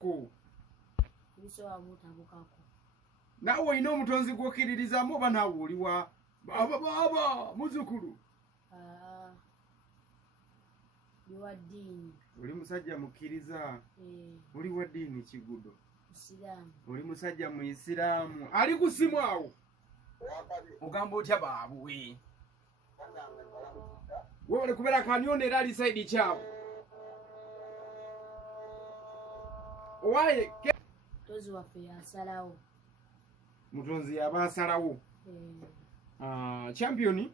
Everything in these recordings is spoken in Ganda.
ko biso amutabukako nawe ino omutonzi gwokiririzamu oba nawe oliwa baba muzukulu biwa ddiini oli musajja mukkiriza oli wa ddiini kigudo Isiramu oli musajja mu Isiraamu ali ku simu awo ogamba otya baabwe wewe kubera kanione era ali side kyabo owaye tozi waffe yasalawo mutonzi yabasalawo champion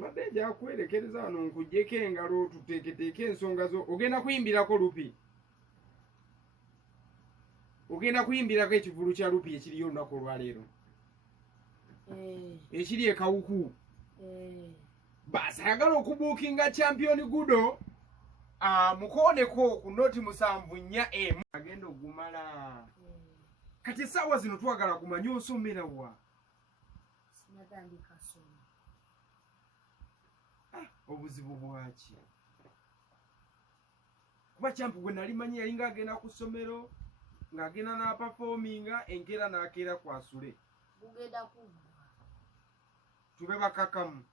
badde nja kwerekereza wano nkujjeko engalo tuteeketeeke ensonga zo ogenda kuyimbirako lupi ogenda kuyimbirako ekivulu kya lupi ekiriyo olunaku olwaleero ekiri ekawuku basi ayagala okubuukinga champion gudo mukooneko ku noti 7-4 agenda ogumala kati essaawa zino twagala kumanya osomera wa sinatandika soma obuzibu bwaki kuba champi gwe nali manyi yalinga agenda ku ssomero ng'agenda n'apafominga enkeera n'akeera kwasule bugenda kugwa tube bakakamu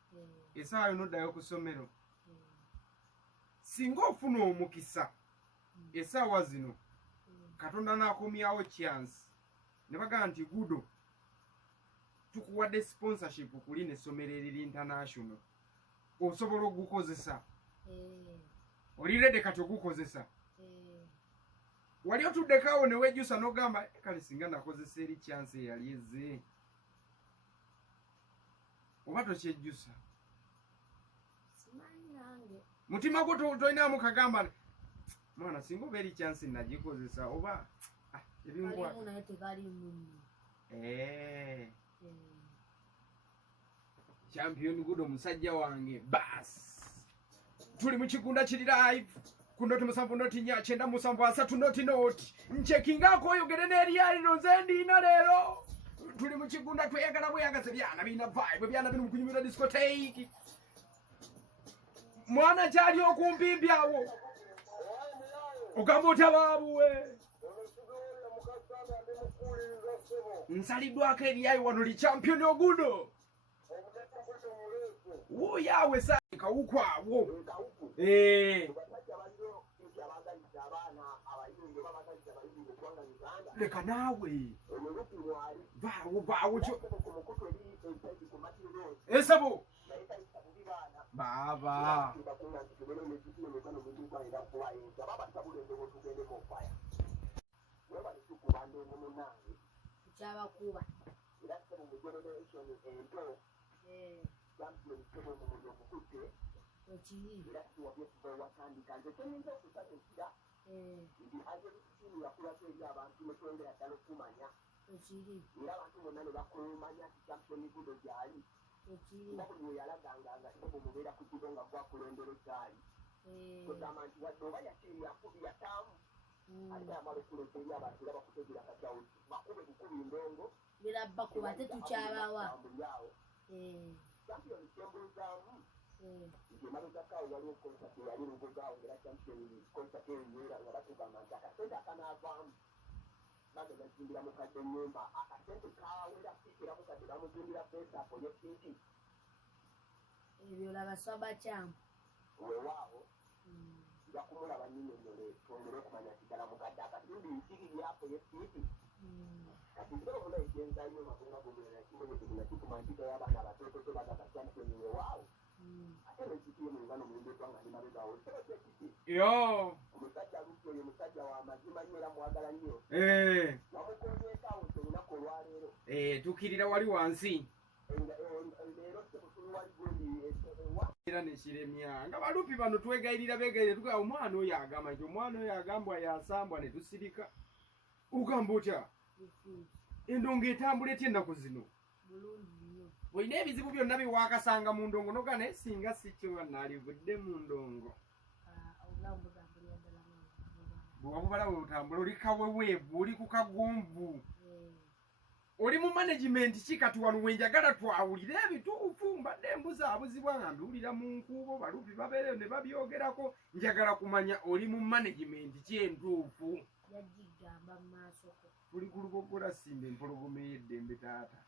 essaawa yona oddayo ku ssomero singa ofuna omukisa essaawa zino katonda n'akomyawo chance ne bagamba nti gudo tukuwadde sponsorship kuli n'essomero eriri international osobola ogukozesa oli ready kati ogukozesa wali otuddekaawo ne wejjusa n'ogamba kale singa nakozesa eri chance eyali ezze oba tokyejjusa mutima gwo tolinamu kagamba mwana singa oba eri chance nagikozesa oba ebingwa champion gudo musajja wange bas tuli mu kigunda kiri live ku noti 7.9 noti nchekingako oyogere n'eryaliro nze ndiina leero tuli mu kigunda tweyagala bweyagaze byana bina vibe byana bino mukunyumira discotheque mwana kyali okumpimbi awo ogamba otya baabuwe nsaliddwako eryayi wano li champion ogudo wuyawe sa kawukwawo leka naawe vaawo kyo esabo baba kyabakuba birabba kuba tetukyabawa ebyo olaba swaba kyamu yo tukirira wali wansi era nekiremya nga balupi bano twegayirira begayire tuga omwana oyo agamba nti omwana oyo agambwa yasambwa ne tusirika ugamba otya endongo etambula etya ennaku zino olina ebizibu byonna biwaakasanga mu ndongo noga naye singa si kyo nalivudde mu ndongo bwe wabubala we butambula oli kaweweevu oli ku kagomvu oli mu management kikati wano wenjagala twawulira ebituufu mbadde mbuzaabuzibwa nga mbiwulira mu nkuubo balupi babeereyo ne babyogerako njagala kumanya oli mu management kyentuufu yagigamba mu maasoko tuli ku lugogola simba empologoma ey'eddembe taata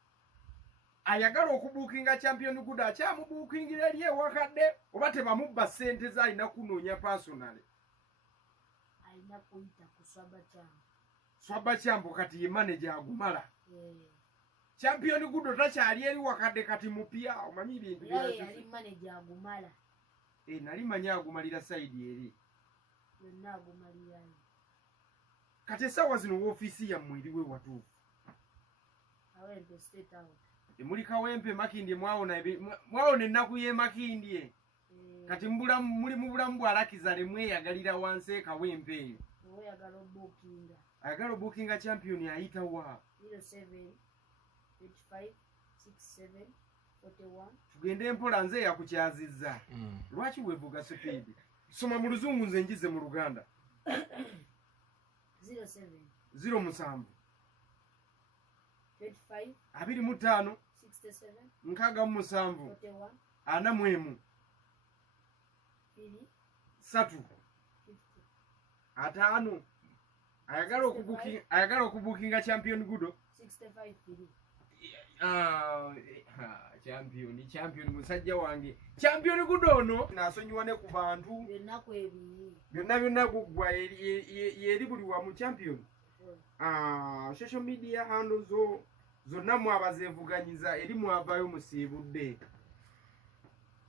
ayagala okubuukinga champion good akyamubuukingira eri ewakadde oba tebamubba ssente z'alina kunoonya personale alina kuyita ku swaba kyambo kati ye manager agumala champion good takyali eri wakadde kati mupya omanyi bintu yali manager agumala nali manya agumalira saidi eri yonna agumalirayo kati essaawa zino woofiisi yammwe eriwe watuufu Kawempe state out muli Kawempe Makindye mwawona ennaku ye Makindye kati muli mu bulamu bwalakiza lemweyagalira wansi Kawempe eyo ayagala obuukinga champion ayita wa 07-35-67-41 tugende empola nze yakukyazizza lwaki wevuga speed soma mu luzungu nze njize mu Luganda 07 25 nkaaga mu musanvu 41 3 5 ayagala okubuukinga champion good 65 champion musajja wange champion good ono nasonyiwa ne ku bantu byonna guggwa yeri buli wa mu champion social media handles zonna mwabazeevuganyiza eri mwavayo musiibudde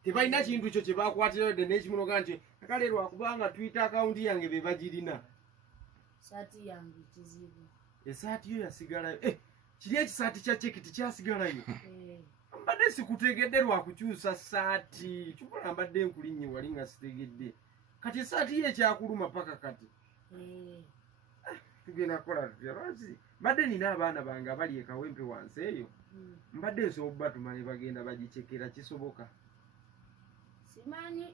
tebalina kintu kyo kye bakwatira yodde n'ekimonoga nti akale lwakubanga Twitter account yange be bagirina saati yange kizibu esaati yo yasigalayo kiri ekisaati kya chekiti kyasigalayo mbadde sikutegedde lwakukyusa saati kikola mbadde nkulinnye wali nga sitegedde kati esaati ye ekyakuluma paka kati tugenda kukola tutya lwaki mbadde nina abaana bange abali eKawempe wansi eyo mbadde nsobola tumale bagenda bagicekera kisoboka simanyi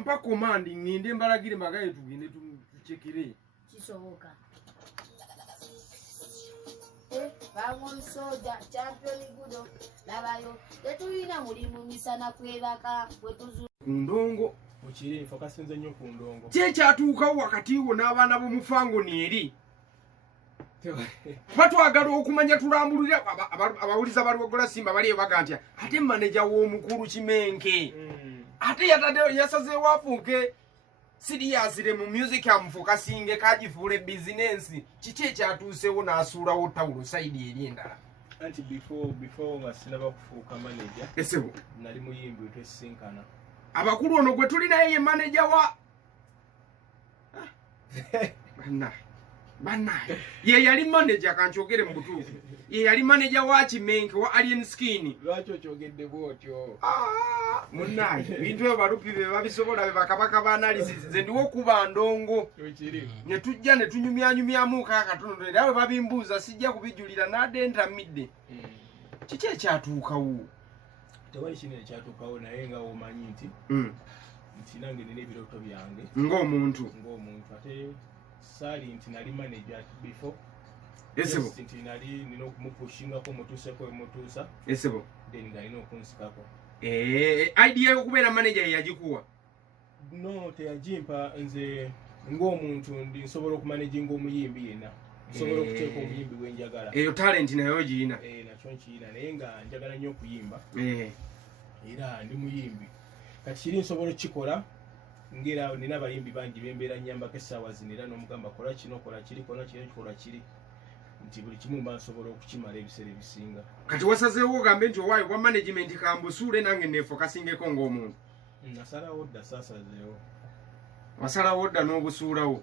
mpa komandi ngende mbalagire mbagaye tugende tucekere kisoboka bangu soja champion gudo labayo tetulina mulimu misana kwebaka bwetuzu kundongo mukiri fokasinze nnyo ku ndongo kyekyatuukawo wakati wo n'abaana b'omufango neeri batwagala okumanya tulambulira abawuliza balwogola simba bali ebaga ntya ate maneja w'omukulu Kimenke ate yasazeewo afuuke siriyasire mu music amufokasinge kagifuule bizinensi kiki ekyatuusewo n'asuulawo tawulo saidi eri endala anti before nga sinaba kufuuka manager esebo nali muyimbi twesinkana abakulu ono gwe tulinaye ye manager wa banaye ye yali manager kankyogere mu butuufu ye yali manager wa Kimenke wa Alien Skin lwaki okyogedde bwotyo munaye bintu ebyo balupi be babisobola be bakabaka ba analysis ze ndiwo kuba ndongo ne tujja ne tunyumyanyumyamu kakatono era bwe babimbuuza sijja kubijulira n'adenta midde kiki ekyatuukawo tewali kinene ekyatuukawo naye nga omanyi nti nange nina ebirooto byange ng'omuntu ate saali nti nali manager before esebo nti nina okumupushingako mutuuseko emutuusa esebo then nga alina okunsikako idea y'okubeera manager yagikuwa no teyagimpa nze ng'omuntu ndi nsobola okumanaginga omuyimbi yenna nsobola okuteeka omuyimbi wenjagala eyo talent nayo ogirina nakyo nkirina naye nga njagala nnyo okuyimba era ndi muyimbi kati kiri nsobola okukikola ngera nina abayimbi bangi bembeera nnyambako essaawa zino era n'omugamba kola kino kola kiri kona kino kikola kiri nti buli kimu mba nsobola okukimala ebiseera ebisinga kati wasazeewo ogambe nti owaayo kwa management kambusuule nange neefokasingeko ng'omuntu nasalawo dda saasazeewo wasalawo dda n'obusuulawo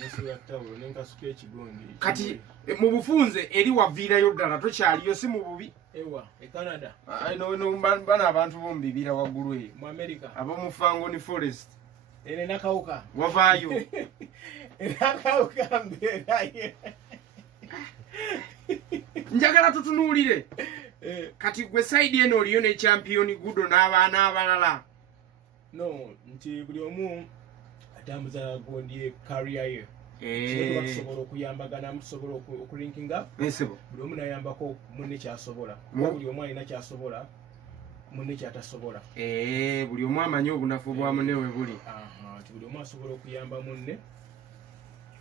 nesuula tawulo nenkasuka ekigondi kati mu bufunze eri waviirayo ddala tokyaliyo si mu bubi ewa Canada bana abantu b'omu bibira waggulu eyo mu America ab'omu Fangoni Forest ene nakawuka wavaayo nakawuka mbeerayo njagala tutunuulire kati gwe saidi eno oliyo ne champion gudo n'abaana abalala no nti buli omu atambuza gondi career ye tuba tusobola okuyambagana tusobola okulinkinga ensebo buli omu nayambako munne kyasobola buli omu alina kyasobola munne kyatasobola buli omu amanyi obunafu bwa munne we buli buli omu asobola okuyamba munne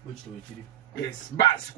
bwe kityo we kiri basi